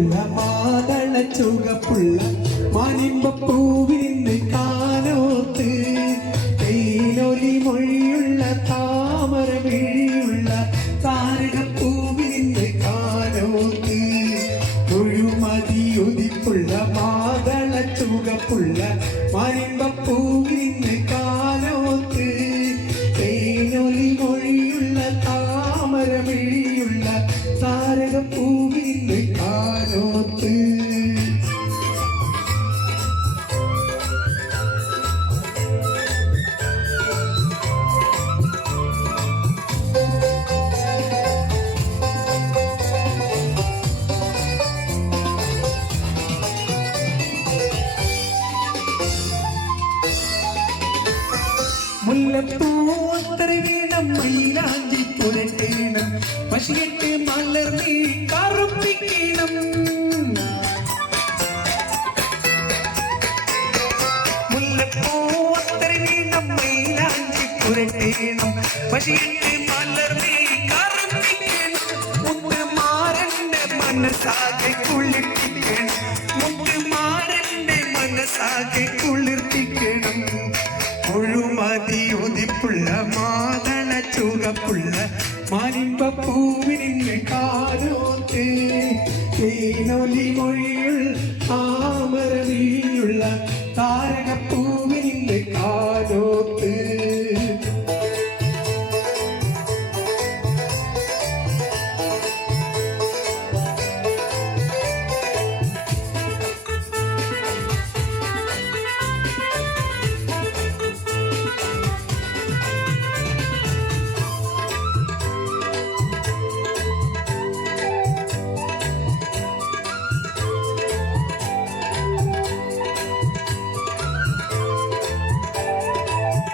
ചുവപ്പുള്ള മാതള ചുവപ്പുള്ള മാനിമ്പൂവിന് കാനോത്ത് തേനൊലി മൊഴിയുള്ള താമര വിഴിയുള്ള താരകപ്പൂവിന് കാനോത്ത് മുഴുമതി ഉദിപ്പുള്ള മാതള ചുവപ്പുള്ള മാനിമ്പൂവിന് കാനോത്ത് തേനൊലി മൊഴിയുള്ള താമര വിഴിയുള്ള താരകപ്പൂവിന് കാനോത്ത് മുല്ലപ്പൂവത്ര വീണം മൈലാഞ്ചി പുരട്ടേണം പശിയിട്ട് മലർന്നീ കറുപ്പിക്കണം മുല്ലപ്പൂവത്ര വീണം മൈലാഞ്ചി പുരട്ടേണം പശിയിട്ട് മലർന്നീ കറുപ്പിക്കണം മുത്തുമാരന്റെ മനസ്സാകെ കുളിർപ്പിക്കണം മുത്തുമാരന്റെ മനസ്സാകെ കുളിർപ്പിക്കണം മുഴുമതി ഉദിപ്പുള്ള മാതള ചുവപ്പുള്ള മാനിമ്പൂവിന് കാനോത്ത് തേനൊലി മൊഴിയുള്ള താമര വിഴിയുള്ള താരകപ്പൂവിന് കാനോത്ത്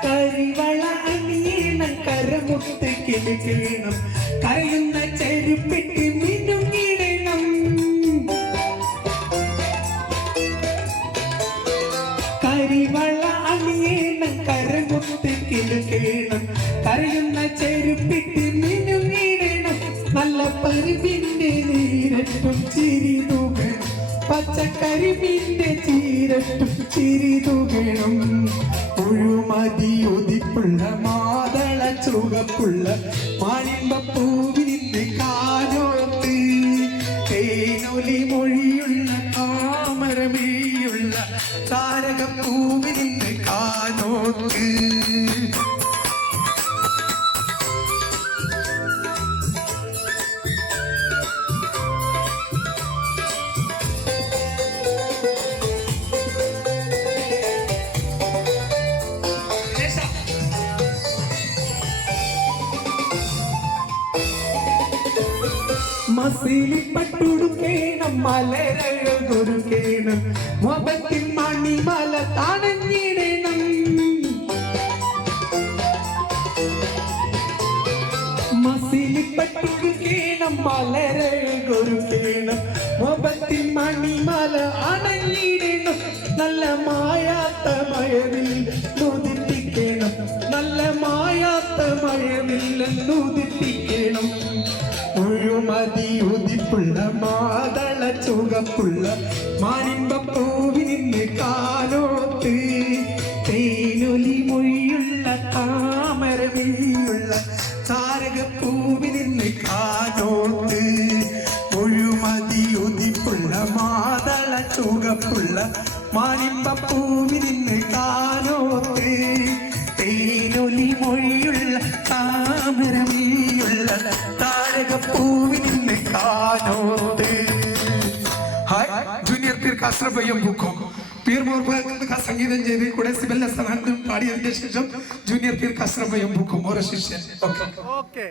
കരിവള അണിയണം കരമുത്ത് കിളിക്കണം കരയുന്ന ചെരുപ്പിട്ട് മിനുങ്ങിടണം കരിവള അണിയണം കരമുത്ത് കിളിക്കണം കരയുന്ന ചെരുപ്പിട്ട് മിനുങ്ങിടണം നല്ല പരിവിന്റെ നീരട്ടും ചിരി തൂകണം പച്ചക്കരിവിന്റെ ചീരട്ടും ചിരി തൂകണം മുഴുമതി ഉദിപ്പുള്ള മാതള ചുവപ്പുള്ള മാനിമ്പൂവിന് കാനോത്ത് തേനൊലി മൊഴിയുള്ള താമര വിഴിയുള്ള താരകപ്പൂവിന് കാനോത്ത് മസിലി പട്ടുടുക്കേണം മലരഴകൊരുക്കേണം മുഖത്തിൽ മണിമല തണഞ്ഞിടണം മസിലി പട്ടുടുക്കേണം മലരഴകൊരുക്കേണം മുഖത്തിൽ മണിമല അണഞ്ഞിടണം നല്ല മായാത്ത മഴവിൽ ഉദിപ്പിക്കണം നല്ല മായാത്ത മഴവിൽ ഉദിപ്പിക്കണം മുഴുമതി ഉദിപ്പുള്ള മാതള ചുവപ്പുള്ള മാനിമ്പൂവിന് കാനോത്ത് തേനൊലി മൊഴിയുള്ള താമര വിഴിയുള്ള താരകപ്പൂവിന് കാനോത്ത് മുഴുമതി ഉദിപ്പുള്ള മാതള ചുവപ്പുള്ള മാനിമ്പൂവിന് കാനോത്ത് തേനൊലി മൊഴിയുള്ള താമര വിഴിയുള്ള താരകപ്പൂവിന് कानोते हाय जूनियर पीर का अशरफ बुको पीर मोर का संगीतം ചെയ്ത് കൂടെ സിബൽ ഹസൻ പാടിയതിന്റെ ശേഷം ജൂനിയർ പീർ का अशरफ बुको मोर शिष्य ओके